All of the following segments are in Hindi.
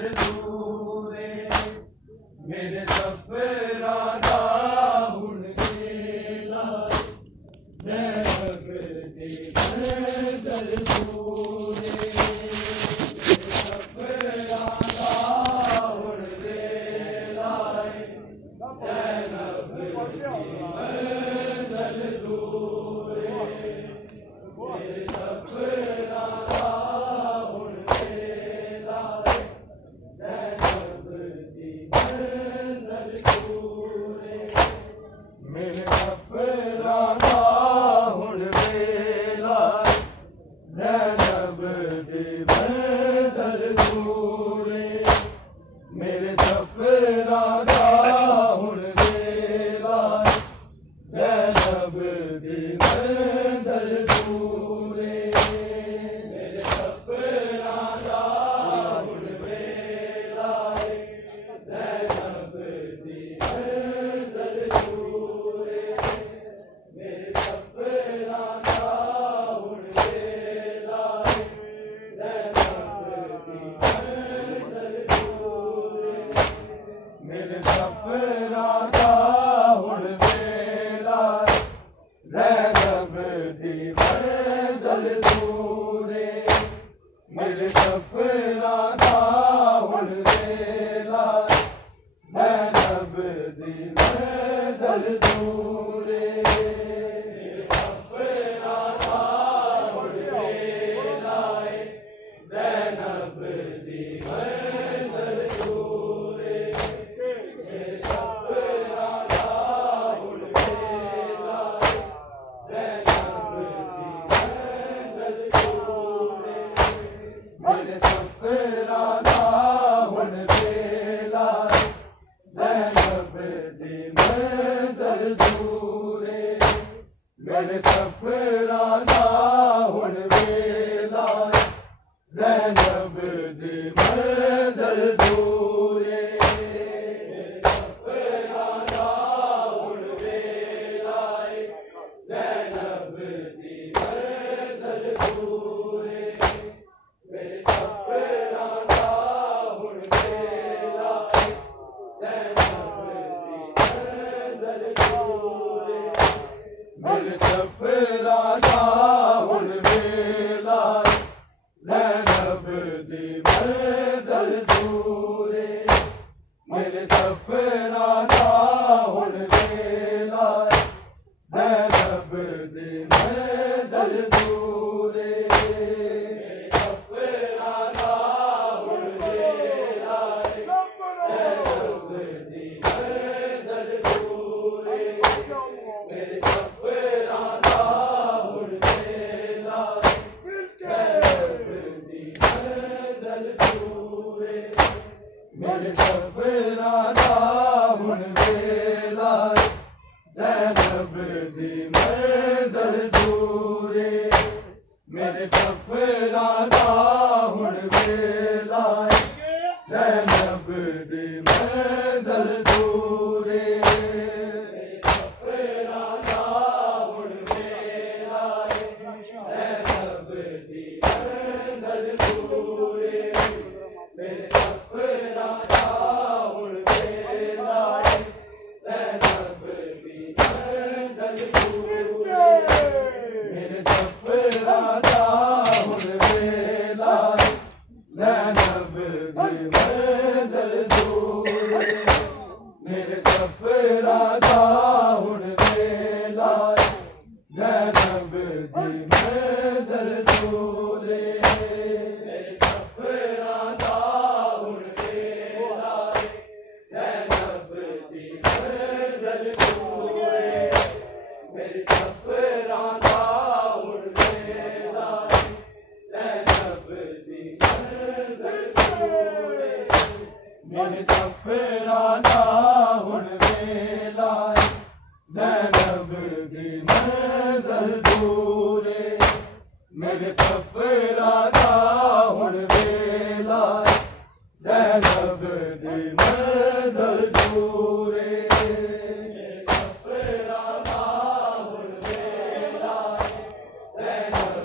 मंज़िल दूरे मेरे सफ़रा दा हुण वेला ज़ैनब दी मंज़िल दूरे मेरे सफ़रा दा हुण वेला ज़ैनब दी मंज़िल दूरे मेरे सफ़रा दा हुण वेला ज़ैनब दी मंज़िल दूरे मेरे सफ़रा दा हुण वेला ज़ैनब दी मंज़िल दूरे मेरे सफ़रा दा हुण वेला ज़ैनब दी मंज़िल दूरे मेरे सफ़रा दा हुण वेला ज़ैनब दी मंज़िल दूरे मेरे सफ़रा दा हुण वेला ज़ैनब दी मंज़िल दूरे मेरे सफ़रा दा हुण वेला ज़ैनब दी मंज़िल दूरे मेरे सफ़रा दा हुण वेला ज़ैनब दी मंज़िल दूरे मेरे सफ़रा दा हुण वेला ज़ैनब दी मंज़िल दूरे मेरे सफ़रा दा हुण वेला ज़ैनब दी मंज़िल दूरे मेरे सफ़रा दा हुण वेला ज़ैनब दी मंज़िल दूरे मेरे सफ़रा दा हुण वेला ज़ैनब दी मंज़िल दूरे मेरे सफ़रा दा हुण वेला ज़ैनब दी मंज़िल दूरे मेरे सफ़रा दा हुण वेला ज़ैनब दी मंज़िल दूरे मेरे सफ़रा दा हुण वेला ज़ैनब दी मंज़िल दूरे मेरे सफ़रा दा हुण वेला ज़ैनब दी मंज़िल दूरे मेरे सफ़रा दा हुण वेला ज़ैनब दी मंज़िल दूरे मेरे सफ़रा दा हुण वेला ज़ैनब दी मंज़िल दूरे मेरे सफ़रा दा हुण वेला ज़ैनब दी मंज़िल दूरे मेरे सफ़रा दा हुण वेला ज़ैनब दी मंज़िल दूरे मेरे सफ़रा दा हुण वेला ज़ैनब दी मंज़िल दूरे मेरे सफ़रा दा हुण वेला ज़ैनब दी मंज़िल दूरे मेरे सफ़रा दा हुण वेला ज़ैनब दी मंज़िल दूरे मेरे सफ़रा दा हुण वेला ज़ैनब दी मंज़िल दूरे मेरे सफ़रा दा हुण वेला ज़ैनब दी मंज़िल दूरे मेरे सफ़रा दा हुण वेला ज़ैनब दी मंज़िल दूरे मेरे सफ़रा दा हुण वेला ज़ैनब दी मंज़िल दूरे मेरे सफ़रा दा हुण वेला ज़ैनब दी मंज़िल दूरे मेरे सफ़रा दा हुण वेला ज़ैनब दी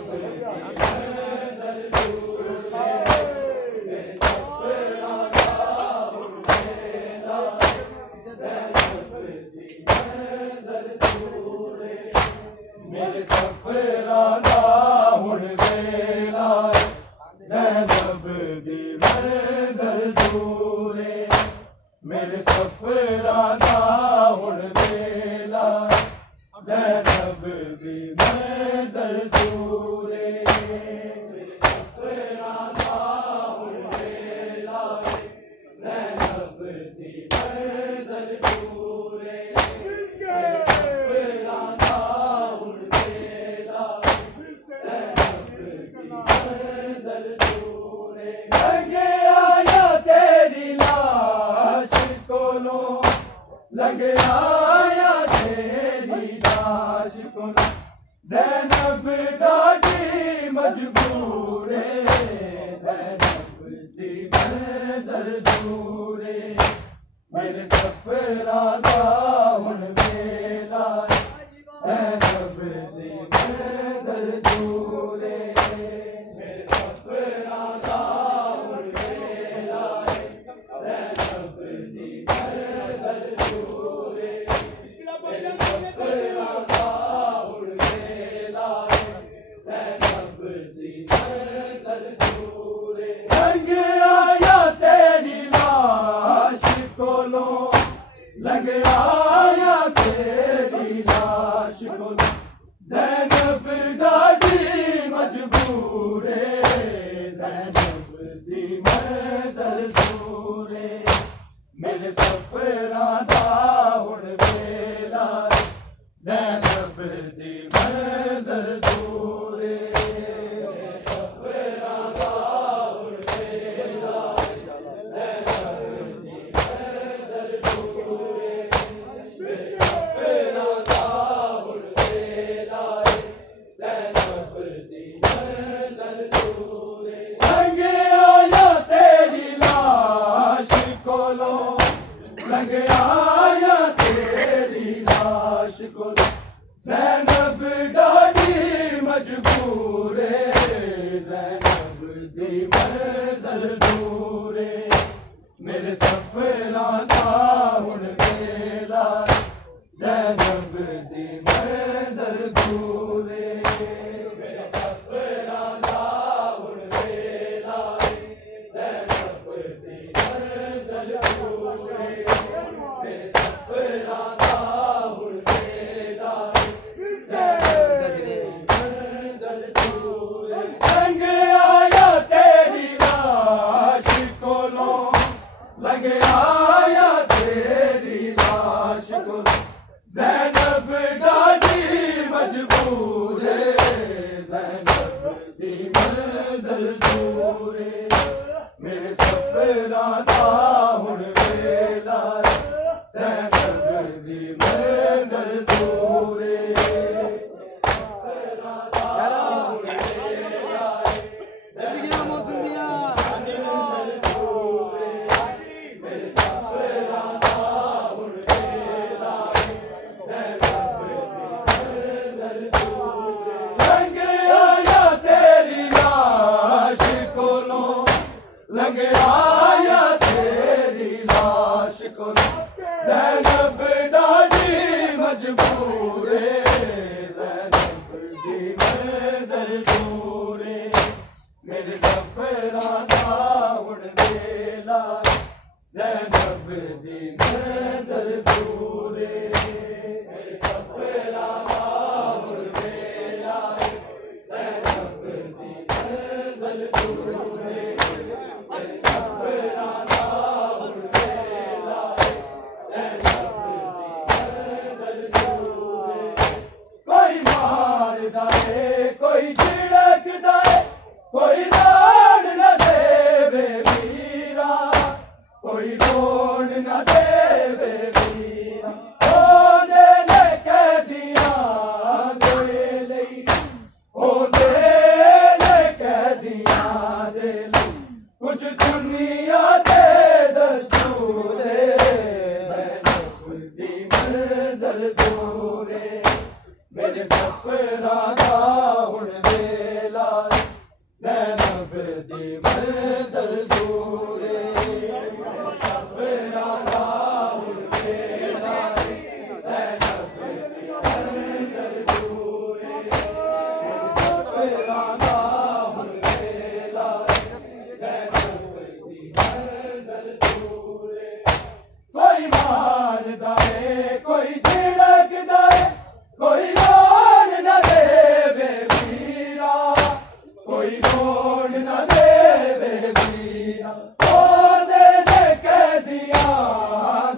मंज़िल दूरे मेरे सफ़रा दी मंज़िल दूरे मेरे सफ़रा दा हुण वेला ज़ैनब दी मंज़िल दूरे मेरे सफ़रा दा हुण वेला ज़ैनब दी मंज़िल दूरे मेरे सफ़रा दा हुण वेला ज़ैनब दी मंज़िल दूरे लंघे आया तेरी लाश कोलों लंघे आया तेरी लाश कोलों ज़ैनब डाडी मजबूरे ज़ैनब दी मंज़िल दूरे मेरे सफ़रा दा हुण वेला ज़ैनब दी मंज़िल दूरे मेरे सफ़रा दा हुण वेला ज़ैनब दी मंज़िल दूरे मेरे सफ़रा दा हुण वेला ज़ैनब दी मंज़िल दूरे लंघे आया तेरी लाश कोलों लंघे आया तेरी लाश कोलों ज़ैनब डाडी मजबूरे ज़ैनब दी मंज़िल दूरे मेरे सफ़रा दा हुण वेला ज़ैनब दी मंज़िल दूरे मेरे सफ़रा दा हुण वेला ज़ैनब दी मंज़िल दूरे मेरे सफ़रा दा हुण वेला ज़ैनब दी मंज़िल दूरे लंघे आया तेरी लाश कोलों लंघे आया तेरी लाश कोलों ज़ैनब डाडी मजबूरे ज़ैनब दी मंज़िल दूरे मेरे सफ़रा दा हुण वेला ज़ैनब दी मंज़िल दूरे मेरे सफ़रा दा हुण वेला ज़ैनब दी मंज़िल दूरे मेरे सफ़रा दा हुण वेला ज़ैनब दी मंज़िल दूरे लंघे आया तेरी लाश कोलों लंघे आया तेरी लाश कोलों ज़ैनब डाडी मजबूरे ज़ैनब दी मंज़िल दूरे मेरे सफ़रा दा हुण वेला ज़ैनब दी मंज़िल दूरे सफ़रा दा हुण वेला ज़ैनब दी मंज़िल दूरे मेरे सफ़रा दा हुण वेला ज़ैनब दी मंज़िल दूरे लंघे आया तेरी लाश कोलों लंघे आया तेरी लाश कोलों ज़ैनब डाडी मजबूरे ज़ैनब दी मंज़िल दूरे मेरे सफ़रा दा हुण वेला ज़ैनब दी मंज़िल दूरे मेरे सफ़रा दा हुण वेला ज़ैनब दी मंज़िल दूरे मेरे सफ़रा दा हुण वेला ज़ैनब दी मंज़िल दूरे कोई मारदा है कोई झिड़कदा है कोई लाड न देवे वीरा कोई रोड न देवे वीरा ओ दे ले कैदियां दे लई ओ दे ले कैदियां दे लई कुछ दुनिया दे दस्तूरे ज़ैनब दी मंज़िल दूरे मेरे सफ़रा दा हुण वेला ज़ैनब दी मंज़िल दूरे मेरे सफ़रा दा हुण वेला ज़ैनब दी मंज़िल दूरे मेरे सफ़रा दा हुण वेला ज़ैनब कोई झिड़कदा है कोई रोन न देवे वीरा कोई रोन न देवे वीरा ओदे दे कैदियां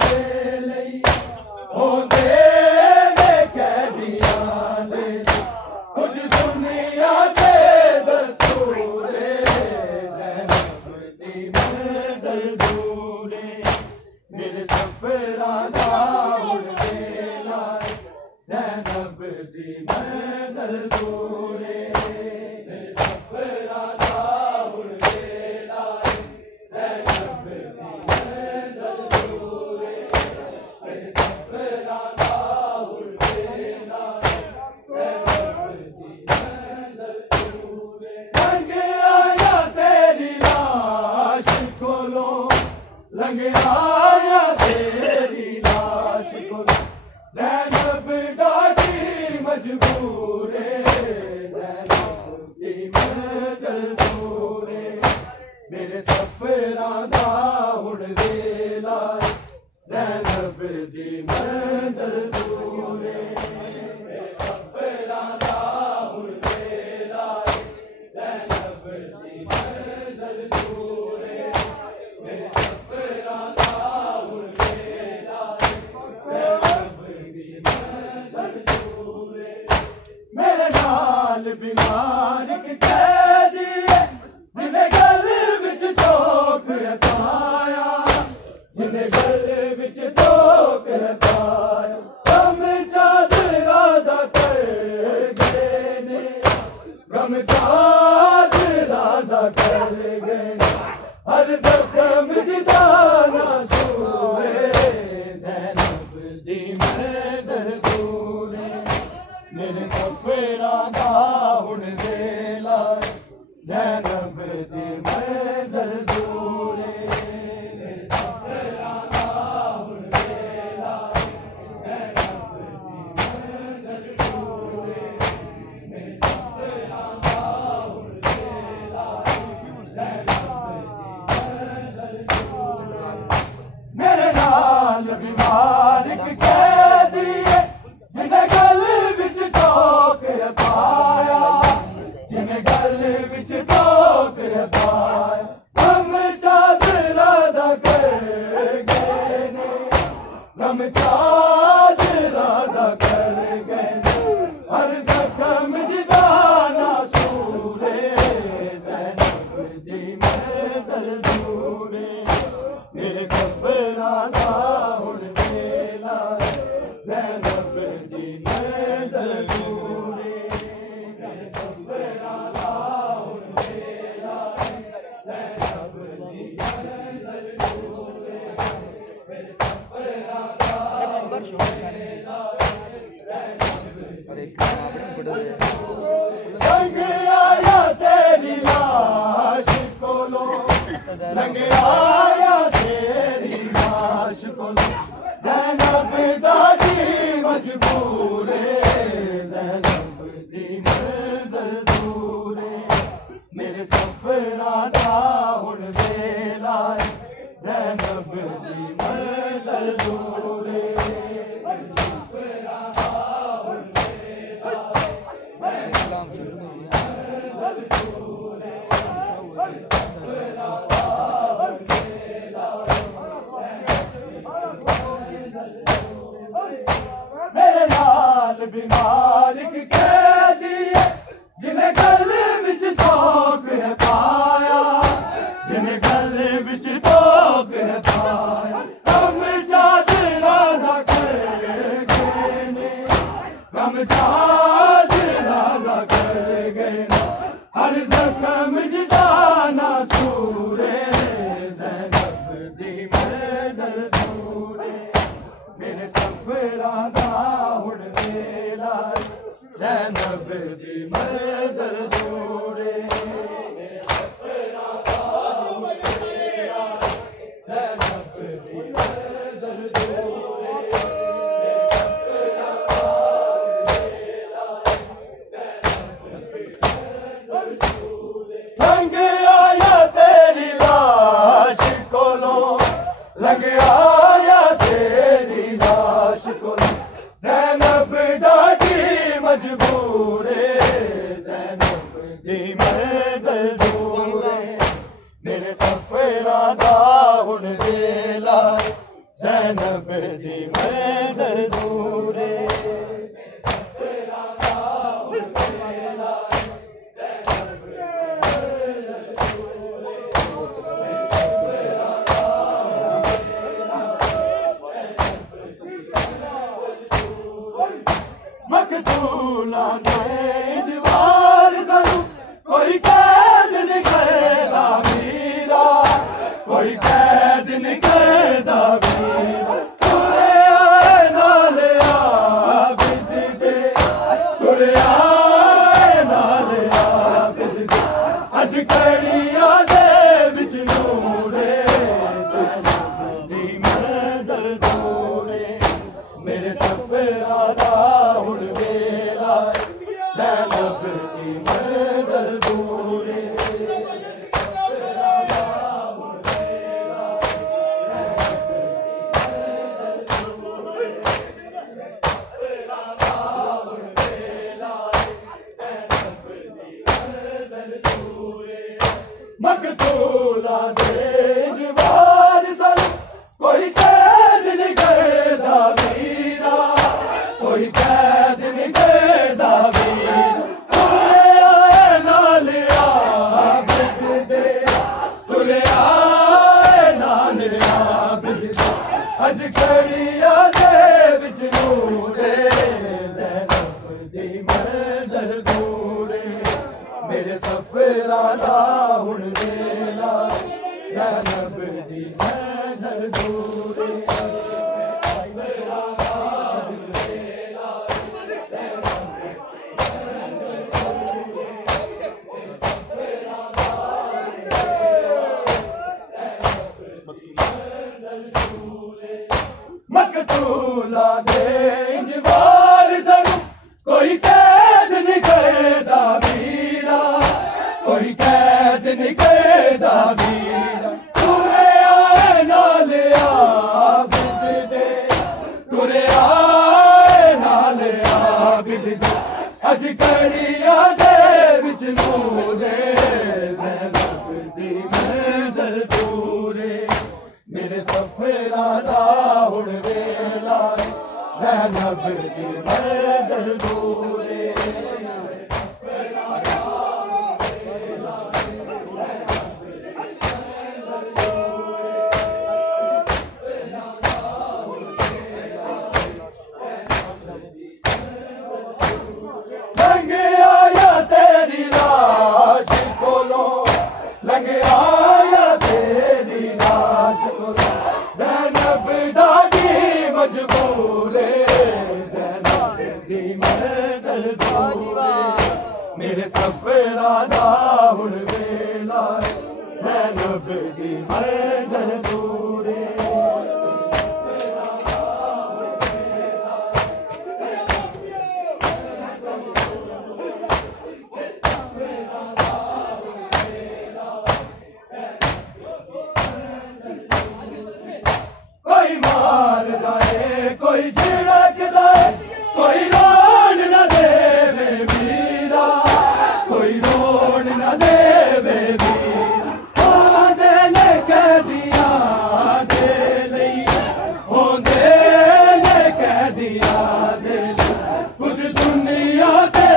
दे लई ओदे दे कैदियां दे कुछ दुनिया दे दस्तूरे ज़ैनब दी मंज़िल दूरे मेरे सफ़रां दा हुण वेला ज़ैनब दी मंज़िल दूरे मेरे सफ़रां दा हुण वेला ज़ैनब दी मंज़िल दूरे मेरे सफ़रां दा हुण वेला लंघ आया तेरी लाश कोलो लंघ आया तेरी लाश कोलो ज़ैनब डाटी मजबूर ज़ैनब दी मंज़िल दूरे मेरे सफ़रां दा हुण वेला ज़ैनब दी मंज़िल दूरे मेरे सफ़रां दा हुण वेला ज़ैनब दी मंज़िल दूरे मेरे सफ़रां दा हुण वेला ज़ैनब दी मंज़िल दूरे मेरे नाल बीमार इक कैदी है जिन्हें गल विच चोक पाया जिन्हें गल विच चोक पाया गम चादरा दा कर गए ने गम चादरा दा कर गए हर जख्म जिदाना सूरे ज़ैनब दी मंज़िल दूरे मेरे सफ़रां दा हुण वेला ज़ैनब दी मंज़िल दूरे मेरे सफ़रां दा हुण वेला ज़ैनब दी मंज़िल दूरे मेरे सफ़रां दा हुण वेला ज़ैनब दी मंज़िल दूरे मेरे नाल बीमार इक कैदी है जिन्हें गल विच चोक पाया जिन्हें गल विच चोक पाया गम चादरा दा कर गए ने गम चादरा दा कर गए हर जख्म जिदाना सूरे ज़ैनब दी मंज़िल दूरे मेरे सफ़रां दा हुण वेला ज़ैनब दी मंज़िल दूरे मेरे सफ़रां दा हुण वेला ज़ैनब दी मंज़िल दूरे मेरे सफ़रां दा हुण वेला लंघ आया तेरी लाश कोलो लंघ आया तेरी लाश कोलो ज़ैनब डाटी मजबूर ज़ैनब दी मंज़िल दूरे मेरे सफ़रां दा हुण वेला ज़ैनब दी मंज़िल दूरे मेरे सफ़रां दा हुण वेला ज़ैनब दी मंज़िल दूरे मेरे सफ़रां दा हुण वेला मेरे नाल बीमार इक कैदी है जिन्हें गल विच चोक पाया जिन्हें गल विच चोक पाया गम चादरा दा कर गए ने गम चादरा दा कर गए हर जख्म जिदाना सूरे ज़ैनब दी मंज़िल दूरे मेरे सफ़रां दा हुण वेला ज़ैनब दी मंज़िल दूरे मेरे सफ़रां दा हुण वेला ज़ैनब दी मंज़िल दूरे मेरे सफ़रां दा हुण वेला ज़ैनब दी मंज़िल दूरे लंघ आया तेरी लाश कोलो लंघ आया तेरी लाश कोलो सफेरा दा हुण वेला ज़ैनब दी मंज़िल दूर मकतूला जवार सानू कोई कैद नहीं करदा वीरा कोई कैद नहीं करदा वीरा तुरे आए नाल आबिद दे तुरे आए नाल आबिद दे अज कड़िया दे विच नूरे दी मंज़िल दूरे मेरे सफरा दा हुण वेला ज़ैनब दी मंज़िल दूरे मकतूला जवार सानू कोई कैद नहीं करदा वीरा कोई कैद नहीं करदा वीरा तुरे आए नाल आबिद दे तुरे आए नाल आबिद दे अज कड़िया दे विच नूरे ज़ैनब दी मंज़िल दूरे मेरे सफरा दा हुण वेला ज़ैनब दी मंज़िल दूरे मकतूला जवार सानू कोई कैद नहीं करदा वीरा कोई कैद नहीं करदा वीरा तुरे आए नाल आबिद दे तुरे आए नाल आबिद दे अज कड़िया दे विच नूरे ज़ैनब दी मंज़िल दूरे मेरे सफरा दा हुण वेला ज़ैनब दी मंज़िल दूरे लंघ आया तेरी लाश कोलों लंघ आया तेरी लाश कोलों ज़ैनब दा जी मजबूर ज़ैनब दी मंज़िल दूरे मेरे सफरा दा हुण वेला ज़ैनब दी मंज़िल दूरे कोई मारदा है कोई झिड़कदा है कोई रोन न देवे वीरा कोई रोन न देवे वीरा होंदे ने कैदियां दे लई होंदे ने कैदियां दे लई कुछ दुनिया दे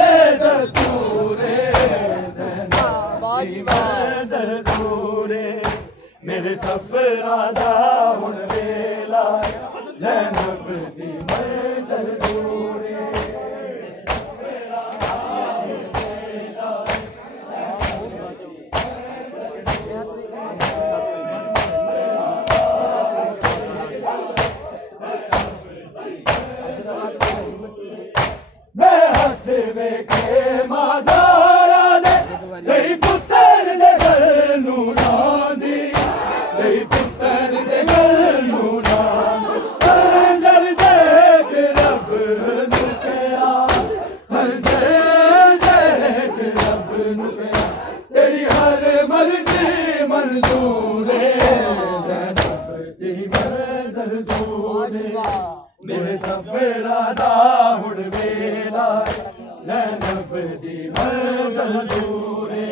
दस्तूरे ज़ैनब दी मंज़िल दूरे मेरे सफरा दा हुण वेला ज़ैनब दी मंज़िल दूरे मैं हथ वेखे माज़ारा ने तेरी पुत्तर दे गल नूं लांदी तेरी पुत्तर दे गल नूं लांदी खंजर देख रब नूं कया खंजर देख रब नूं कया तेरी हर मर्ज़ी मंजूर ज़ैनब दी मंज़िल दूरे मेरे सफरा दा हुण वेला ज़ैनब दी मंज़िल दूरे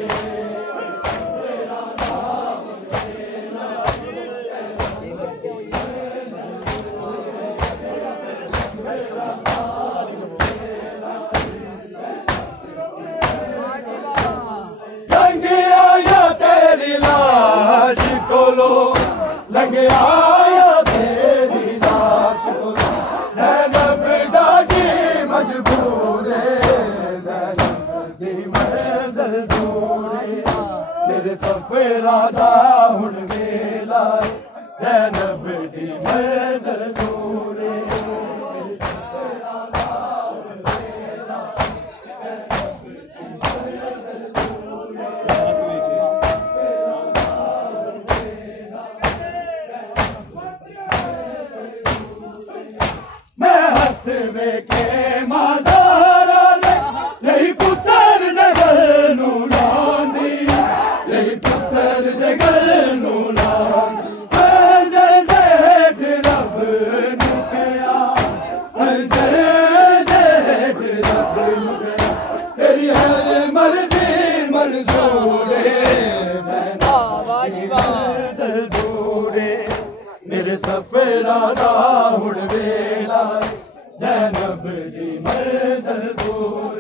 कोलो लंघ आया तेरी लाश कोलो ज़ैनब डाकी मजबूर ज़ैनब दी मंज़िल दूर मेरे सफ़ेरा दा हुण वेला ज़ैनब दी मंज़िल दूर के माज़ारा नहीं पुत्र जगल नू लांदी नहीं पुत्र जगल नू लांदी जय जेठ रब नू कया जय जेठ रब नू कया तेरी हर मर्जी मंजूर दूरे मेरे सफ़ेरा दा हुण वेला ज़ैनब दी मंज़िल दूर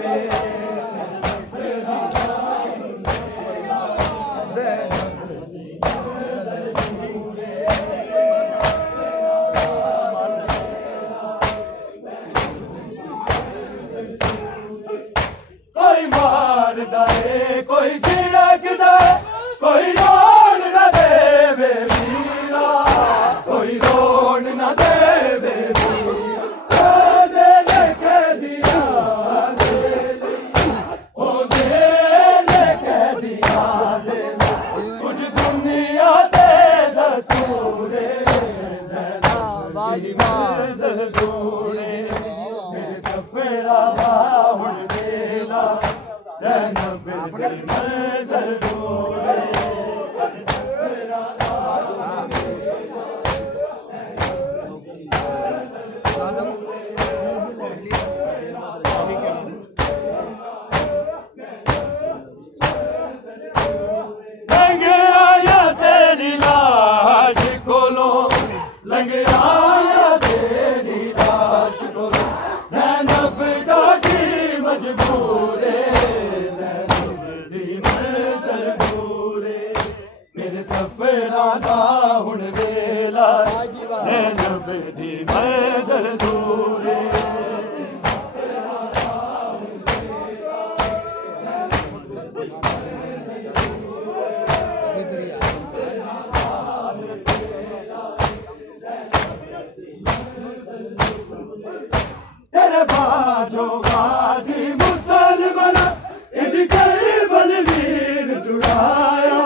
कोई मारदा है कोई झिड़कदा कोई रोन न देवे वीरा कोई रोन न देवे लंघ आया तेरी लाश कोलो ज़ैनब डाकी मजबूर ज़ैनब दी मंज़िल दूर मेरे सफ़ेरा दा हुण वेला ज़ैनब दी मंज़िल दूर तेरे बाजो गाजी मुसलमान इंज कर बलवीर छुड़ाया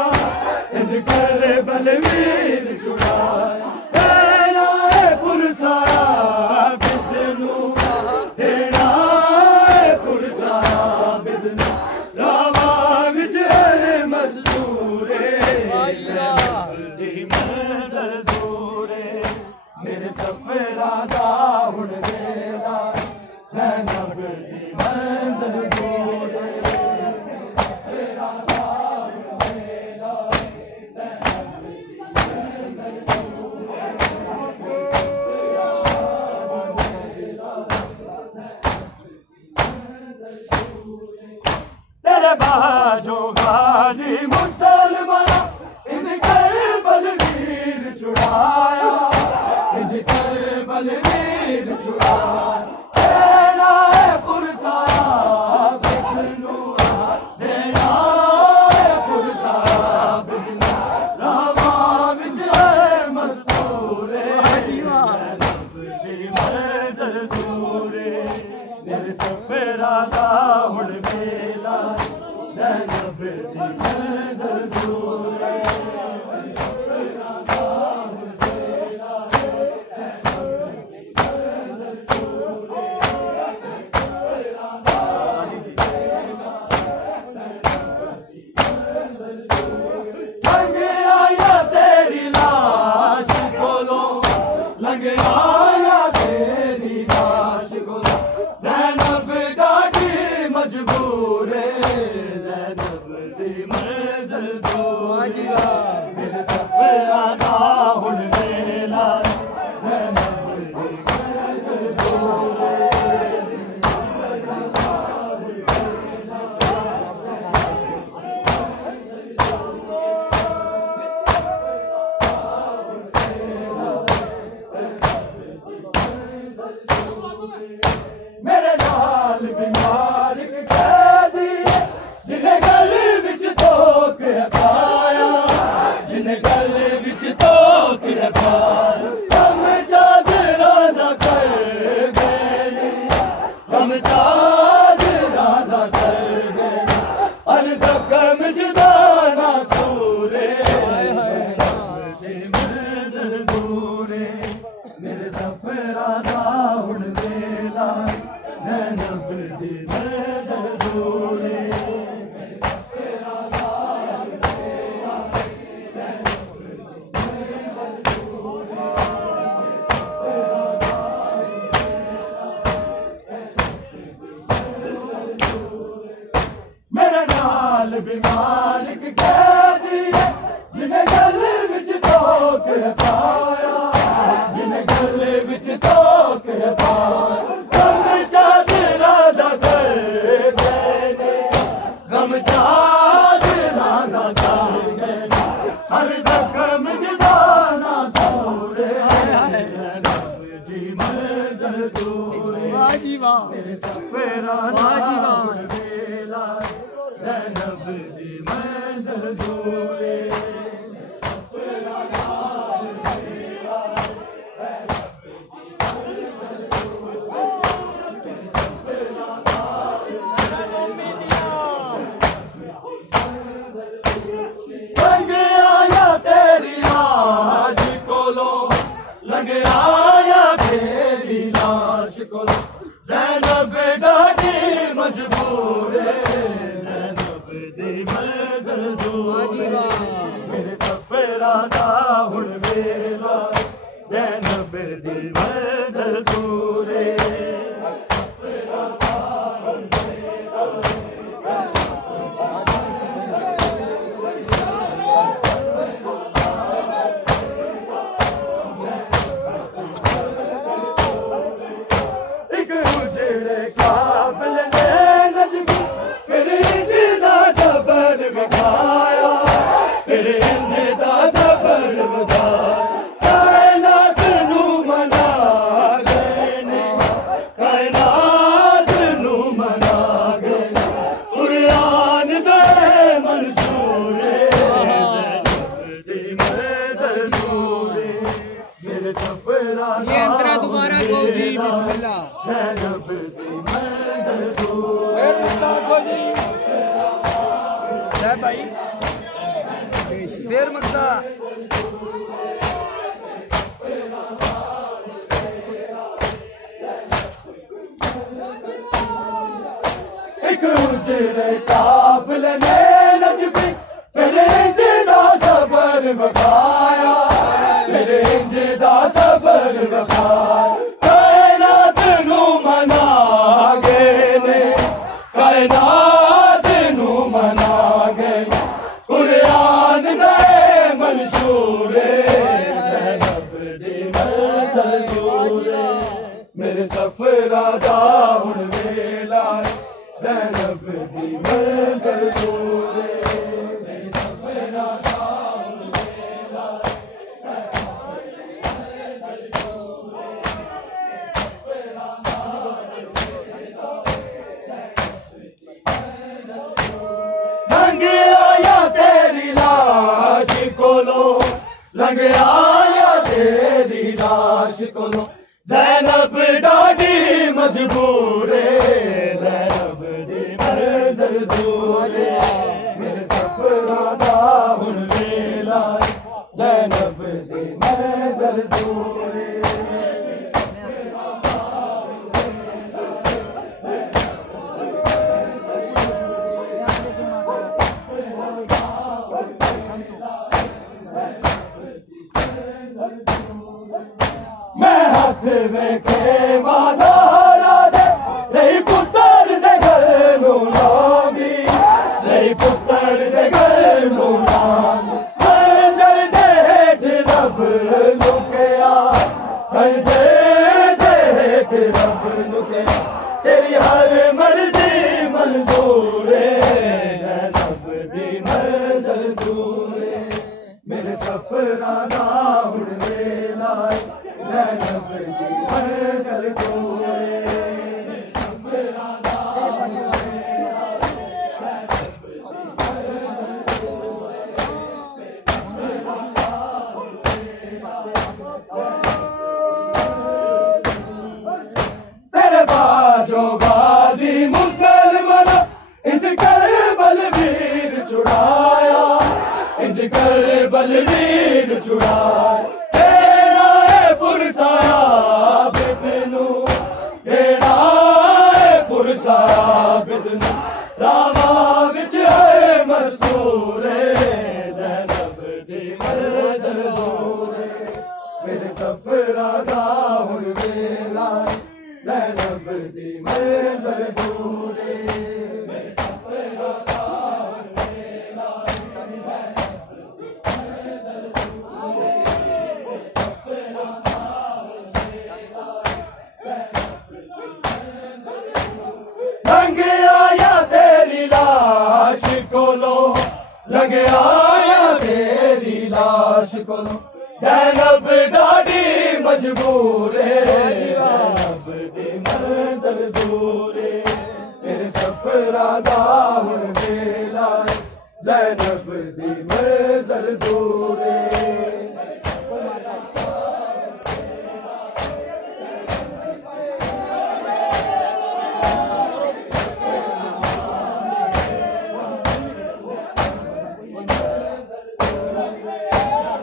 इंज कर बलवीर छुड़ाया तेरा पुरसाया बिदनू तेरा पुरसाया बिदनू रावा विच मस्तूरे दी मंज़िल दूरे मेरे सफ़ेरा दा हुण वेला ज़ैनब दी मंज़िल दूर सफ़ेरा दा हुण वेला ज़ैनब दी मंज़िल दूर तेरे बाजो गाजी मुसलमान इंज कर बलवीर छुड़ाया इंज कर बलवीर तेरे पार गम चादरा ना कर गए गम चादरा ना कर गए अल जख्म जुदा ना सूरे दूरे मेरे सफरा दा हुण वेला ज़ैनब दी नज़र दूरे मेरे नाल भी मालिक कह दिए जिन्हें गले विच तोक पाया जिन्हें गले विच तोक पाया गम चादरा दा कर गए गम चादरा दा कर गए हर जख्म जुदा ना सूरे रब दी मंज़िल दूरे वाह जी वाह मेरे सफरा वाह जी वाह ज़ैनब दी मंज़िल दूरे लंघ आया तेरी लाश कोलो लंघ आया तेरी लाश कोलो ज़ैनब डाकी मजबूर मंज़िल दूरे मेरे सफरा दा हुण वेला ज़ैनब दी मंज़िल दूरे एक उजड़े काफ़िले ने नजमी फिर इंजदा सबर विखाया फिर इंजदा सबर विखाया कायनात नू मना गए ने कायनात नू मना गए कुरान दे मंसूरे दी मंज़िल दूरे मेरे सफरा ये अंतरा दोबारा गो जी बिस्मिल्लाह ज़ैनब दी मंज़िल दूरे फिर मुक्ता जी है भाई फिर मुक्ता एक उजड़े काफ़िले ने नजमी फिर इंजदा सबर विखाया फिर इंजदा सबर विखाया कायनात नू मना गए ने कायनात नू मना गए कुरान दे मंसूरे ज़ैनब दी मंज़िल दूरे मेरे सफरा दा हुण वेला ज़ैनब दी मंज़िल दूरे मेरे सफरा दा हुण वेला लंघ आया तेरी लाश कोलो लंघ आया तेरी लाश कोलो ज़ैनब डाकी मजबूरे ज़ैनब दी मंज़िल दूरे मेरे सफरा दा हुण वेला ज़ैनब दी मंज़िल दूरे मैं हाथ में के बाजारा दे नहीं पुत्र दे घर नू लागी नहीं पुत्र दे घर नू लागी मंजर दे हेठ रब लुकिया मंजर दे हेठ रब लुकिया तेरी हर मर्जी मंजूर ज़ैनब दी मंज़िल दूरे मेरे सफरा दा हुण वेला ज़ैनब दी मंज़िल दूरे सफरा दा हुण वेला ज़ैनब दी मंज़िल दूरे तेरे बाजो बाजी मुसलमान इंज कर बलवीर छुड़ाया, इंज कर बलवीर छुड़ाया। तेरा है पुरसाया बिदनू, तेरा है पुरसाया बिदनू, रामा विच है मस्तूरे ज़ैनब दी मंज़िल दूरे। मेरे सफरा दा हुण वेला ज़ैनब दी मंज़िल दूरे। मेरे सफरा दा हुण वेला लंघ आया तेरी लाश कोलो, लंघ आया तेरी लाश कोलो। ज़ैनब दादी मजबूर है, ज़ैनब दी मंज़िल दूर है। मेरे सफरा दा हुण वेला ज़ैनब दी मंज़िल दूर है।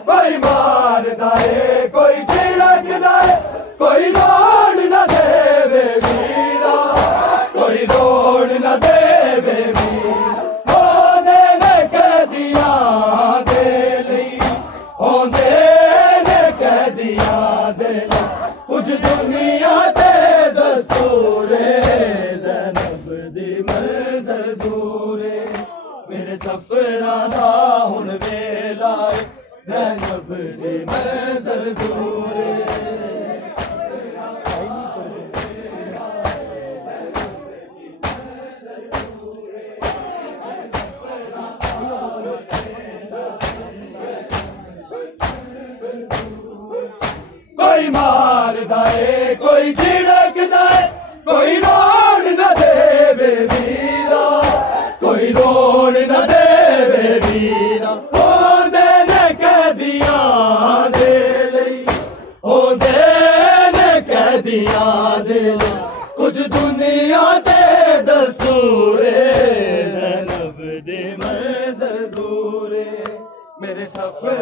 कोई मारदा है कोई छिड़कदा है, कोई रोड न देवे वीरा, कोई रोड न देवे वीरा। होंदे ने कैदियां दे लई, होंदे ने कैदियां दे लई, कुछ दुनिया ते दस्तूर ज़ैनब दी मंज़िल दूर। मेरे सफरा दा हुण वेला ज़ैनब दी मंज़िल दूर। कोई मारदा है कोई झिड़कदा है, कोई रोड न देवे वीरा, कोई रोड न देवे वीरा। होंदे ने कैदियां दे लई, होंदे ने कैदियां दे लई, कुछ दुनिया ते दस्तूर ज़ैनब दी मंज़िल दूर। मेरे सफर